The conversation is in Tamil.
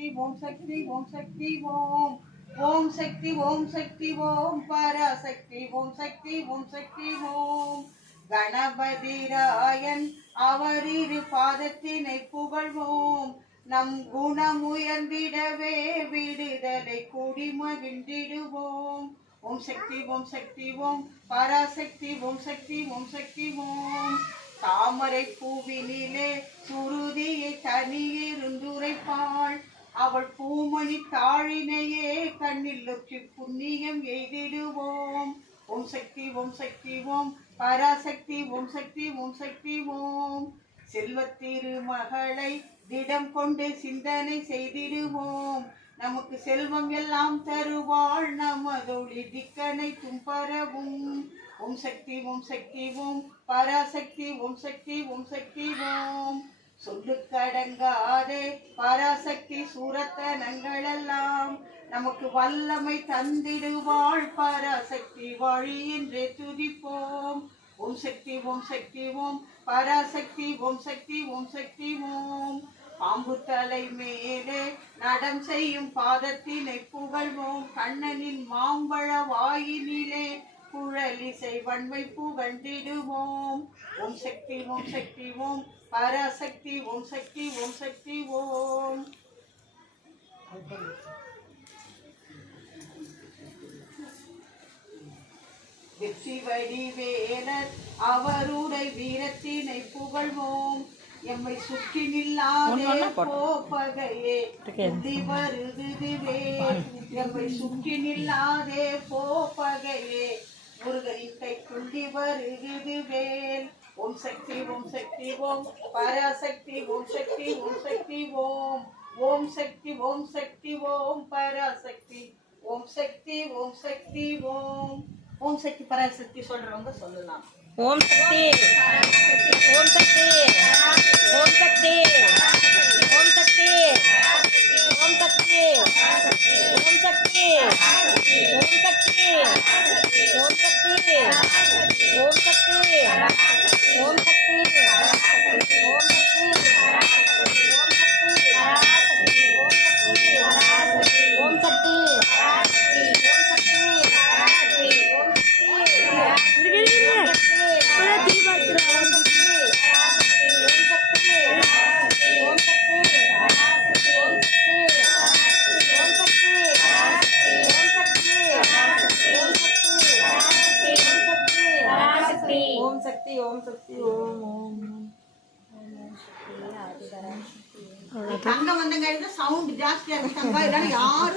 சக்தி ஓம் சக்தி ஓம் சக்தி ஓம் ஓம் சக்தி ஓம் சக்தி ஓம் பராசக்தி ஓம் சக்தி ஓம் சக்தி ஓம் கணபதிராயன் அவரிரு பாதத்தினை புகழ்வோம் நம் குணம் உயர்ந்திடவே விடுதலை கூடி மகிழ்ந்திடுவோம் ஓம் சக்தி ஓம் சக்தி ஓம் பராசக்தி ஓம் சக்தி ஓம் சக்தி ஓம் தாமரை பூவினிலே சுருதியை தனியிருந்துரைப்பாள் அவள் பூமணி தாழினையே கண்ணில் ஒற்றி புண்ணியம் எய்திடுவோம் ஓம் சக்தி ஓம் சக்தி ஓம் பராசக்தி ஓம் சக்தி ஓம் சக்தி ஓம் செல்வத்திருமகளை திடம் கொண்டு சிந்தனை செய்திடுவோம் நமக்கு செல்வம் எல்லாம் தருவாள் நமதொழி திக்கனை தும்பரவும் ஓம் சக்தி ஓம் சக்தி ஓம் பராசக்தி ஓம் சக்தி ஓம் சக்தி ஓம் சொல்லுக்கடங்காதே பராசக்தி சூரத்தனங்களெல்லாம் நமக்கு வல்லமை தந்திடுவாள் பராசக்தி வழியின்றே துதிப்போம் ஓம் சக்தி ஓம் சக்தி ஓம் பராசக்தி ஓம் சக்தி ஓம் சக்தி ஓம் பாம்பு தலை மேலே நடம் செய்யும் பாதத்தினை புகழ்வோம் கண்ணனின் மாம்பழ வாயினிலே குழலிசை வன்மை புகழ்ந்திடுவோம் ஓம் சக்தி ஓம் சக்தி ஓம் பராசக்தி ஓம் சக்தி ஓம் சக்தி ஓம் வெற்றி வடிவேலர் அவருடைய வீரத்தினை புகழ்வோம் எம்மை சுற்றி நில்லாதே போப்பகையே புத்தி வருகுதுவே எம்மை சுற்றி நில்லாதே போப்பகையே முருகனின் கை துள்ளி வருகுதுவேல் ஓம் சக்தி ஓம் சக்தி ஓம் பராசக்தி ஓம் சக்தி ஓம் சக்தி ஓம் ஓம் சக்தி ஓம் சக்தி ஓம் பராசக்தி ஓம் சக்தி ஓம் சக்தி ஓம் ஓம் சக்தி பராசக்தி சொல்றவங்க சொல்லலாம் ஓம் சக்தி ஓம் சக்தி ஓம் சக்தி ஓம் சக்தி ஓம் சக்தி ஓம் சக்தி ஓம் சக்தி ஓம் சக்தி ஓம் சக்தி ஓம் சக்தி ஓம் சக்தி தங்க வந்தங்க சவுண்ட் ஜாஸ்தியா இருக்காங்க யாரும்